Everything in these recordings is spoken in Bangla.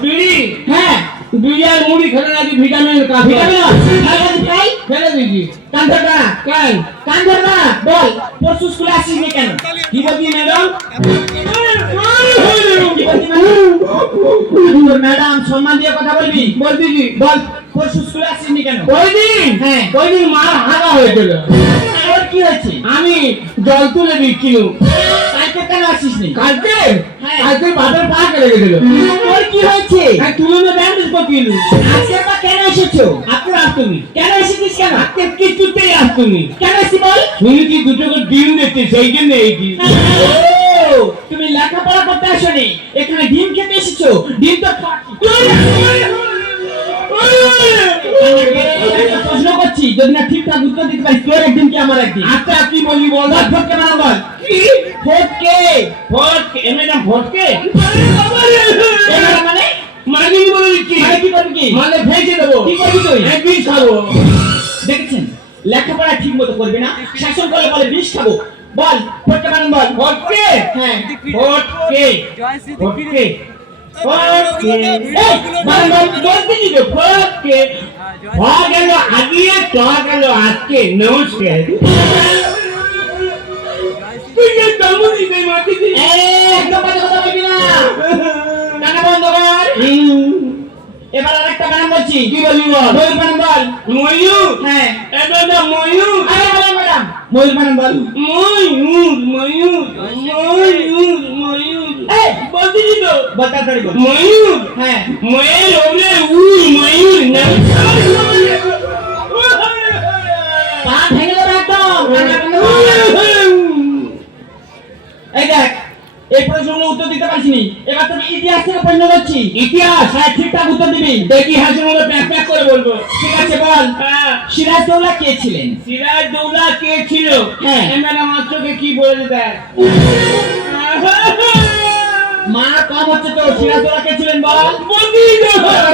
বিড়ি হ্যাঁ বিড়ি আর মুড়ি খেলে নাকি ভিটামিন কাজ খাই ফেলে দিয়েছি কান ধরবা কেন কান ধরবা বল পরশু স্কুলে আসিস নি কেন কি বলছি ম্যাডাম ম্যাডাম সম্মান দিয়ে কথা বলবি বলতেছি বল পরশু স্কুলে আসিস নি কেন ওই দিন হ্যাঁ ওই দিন মার হাগা হয়েছিল তোর কি হয়েছে আমি জল তুলে দিচ্ছিল কালকে কেন আসিস নি কালকে হ্যাঁ। কালকে বাপের পা কেটে গেছিল তোর কি হয়েছে তুলে ব্যান্ডেজ করছিল আজকে বা কেন এসেছো আপনি আসতুনি কেন এসেছিস কেন আজকে কিছুতেই আসতুনি কেন এসেছি বল শুনেছি দুটো করে ডিম দেখতে সেই জন্য এইটি ও, তুমি লেখাপড়া করতে আসোনি এখানে ডিম খেতে এসেছো ডিম তো একটা প্রশ্ন করছি যদি না ঠিকঠাক উত্তর দিতে পারিস তোর একদিন কি আমার একদিন আচ্ছা কি বলি বল ফটকে মানে বল কি ফটকে ফটকে ম্যাডাম ফটকে এবার মানে মানে কি বলে দিচ্ছি মানে কি করবি কি মানে ভেজে দেবো কি করবি তুই একদিন খাবো দেখেছেন লেখাপড়া ঠিক মতো করবি না শাসন করলে বলে বিষ খাবো বল ফটকে মানে বল ফটকে হ্যাঁ ফটকে ফটকে ফটকে এই মানে বল বলতে কি তো ফটকে হওয়া গেল আগে চ গেল আজকে নমস্কার তুই যে দামুনি দেই মাটি দি একদম বাজে কথা বলবি না কানা বন্ধ কর এবার আরেকটা বানান বলছি কি বলি বল ময়ূর বানান বল ময়ূর হ্যাঁ এটা না ময়ূর আরে বলেন ম্যাডাম ময়ূর বানান বল ময়ূর ময়ূর ময়ূর ময়ূর এই বলতে কি তো বলতে পারি বল ময়ূর হ্যাঁ ময়ূর ওরে উই ময়ূর না পা ভেঙে দেবে একদম কানা বন্ধ কর। এই দেখ এই প্রশ্নের উত্তর দিতে পারছিস নি এবার তোকে ইতিহাস থেকে প্রশ্ন করছি ইতিহাস হ্যাঁ ঠিকঠাক উত্তর দিবি দেখি হাসির মতো প্যাক প্যাক করে বলবো ঠিক আছে বল হ্যাঁ সিরাজদৌল্লা কে ছিলেন সিরাজদৌল্লা কে ছিল হ্যাঁ। ম্যাডাম মাত্রকে কি বলে দেয় মা কম হচ্ছে তো সিরাজদৌল্লা কে ছিলেন বল বলবি তো বল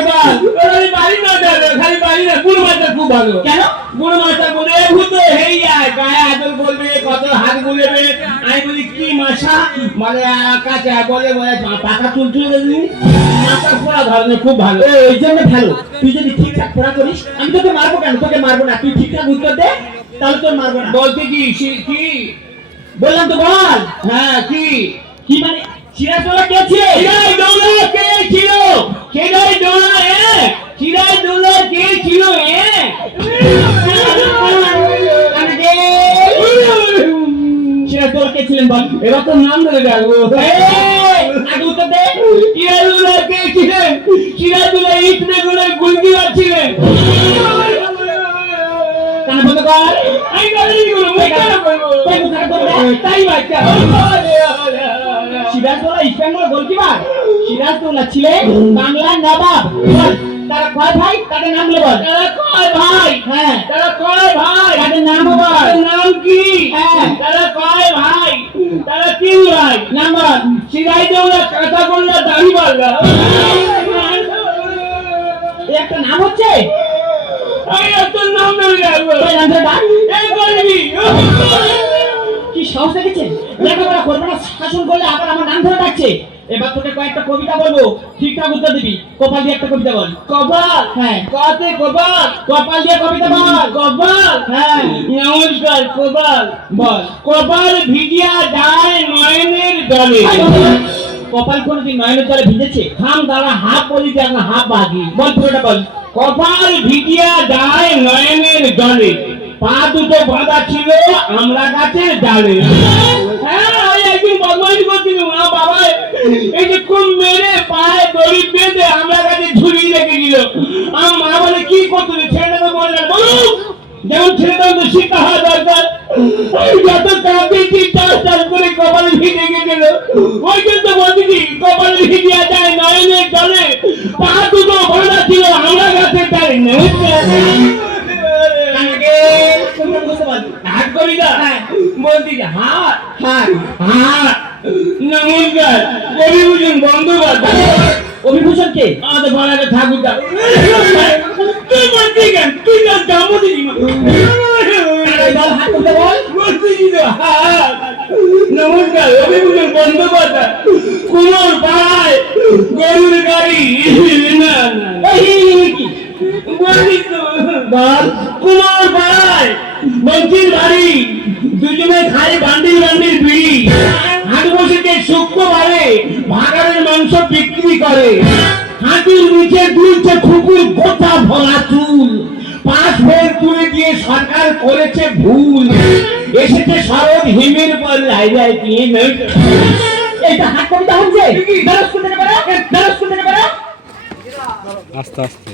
বাড়ি না যাবে খালি বাড়ি না বুড়ো মাস্টার খুব ভালো কেন বুড়ো মাস্টার বলে ভূত হেই আয় গায়ে আদর করবে কত হাত গুলেবে আমি বলি কি মাসা মানে কাছে বলে বলে টাকা চুলচুল দেবি মাথা পড়া ধরনের খুব ভালো এই জন্য ভালো তুই যদি ঠিকঠাক পড়া করিস আমি তোকে মারবো কেন তোকে মারবো না তুই ঠিকঠাক উত্তর দে তাহলে তোর মারবো না বলতে কি কি বললাম তো বল হ্যাঁ কি কি মানে সিরাজদৌল্লা কে ছিলেন সিরাজদৌল্লা কে ছিল সিরাজদৌল্লা সিরাজদৌল্লা কে ছিল সিরাজদৌল্লা কে ছিলেন বল এবার তো নাম ধরে ডাকবো আগে উত্তর দে সিরাজদৌল্লা কে ছিলেন সিরাজদৌল্লা ইতনে গুলো গুলকি ছিলেন কান বন্ধ কর আমি গালি গুলো মুখে না বলবো তুই মুখে বল তাই বাচ্চা সিরাজদৌল্লা ইস্ট বেঙ্গল গোলকিপার সিরাজদৌল্লা ছিলেন বাংলার নবাব বল তারা কয় ভাই তাদের নাম বলে বল তারা কয় ভাই হ্যাঁ তারা কয় ভাই তাদের নাম বল তাদের নাম কি হ্যাঁ। তারা কয় ভাই তারা তিন ভাই নাম বল সিরাজদৌল্লা কাঁচাগোল্লা দাড়িওয়ালা এই একটা নাম হচ্ছে আমি এত নাম ধরে ডাকবো ওই নামটা ডাক এই বলবি কি সাহস দেখেছেন লেখাপড়া করবে না শাসন করলে আবার আমার নাম ধরে ডাকছে এবার তোকে কয়েকটা কবিতা বলবো ঠিকঠাক উত্তর দিবি কপাল দিয়ে একটা কবিতা বল কপাল হ্যাঁ কাতে কপাল কপাল দিয়ে কবিতা বল কপাল হ্যাঁ নমস্কার কপাল বল কপাল ভিডিয়া যায় নয়নের দলে কপাল কোনদিন নয়নের জলে ভিজেছে থাম দাঁড়া হাফ বলি যে এখন হাফ বাকি বল পুরোটা বল কপাল ভিডিয়া যায় নয়নের জলে পা দুটো বাঁধা ছিল আমরা গাছের ডালে হ্যাঁ আমি একদিন বদমাইশি করছিলাম মা বাবা এই যে কোন মেরে পায়ে দড়ি বেঁধে আমরা কাছে ঝুলিয়ে রেখেছিল আমার মা বলে কি করতে ছেলেটাকে বললেন বলুন যেমন ছেলেটার তো শিক্ষা হওয়া দরকার যত কাঁপিয়েছি চাষ করে কপালে ভিজে গেছিল ওই জন্য বলছি কপালে ভিজিয়া যায় নয়নের জলে পা দুটো বাঁধা ছিল আমরা গাছের ডালে হাত করি না বলছি হাত হ্যাঁ হাত নমস্কার অভিভূষণ বন্দ্যোপাধ্যায় অভিভূষণ কে আমাদের পাড়াতে ঠাকুরদা তুই বলছি কেন তুই তো জামো দিবি বল হাত তুলতে বল বলছি তো হাত নমস্কার অভিভূষণ বন্দ্যোপাধ্যায় কুমোর পাড়ায় গরুর গায়ে বাড়ি না না এই কি বলি তো কুমার ভাই মন্ত্রীর বাড়ি দুজনে খাই বান্ডিল বান্ডিল বিড়ি হাট বসেছে শুক্রবারে ভাগাড়ের মাংস বিক্রি করে হাঁটুর নিচে দুলছে খুকুর গোটা ভরা চুল পাঁচ ফের তুলে দিয়ে সরকার করেছে ভুল এসেছে শরৎ হিমের পর লাইলায় দিয়ে এইটা হাত কবিতা হচ্ছে দাঁড়া স্কুল থেকে বেরো দাঁড়া স্কুল থেকে বেরো আস্তে আস্তে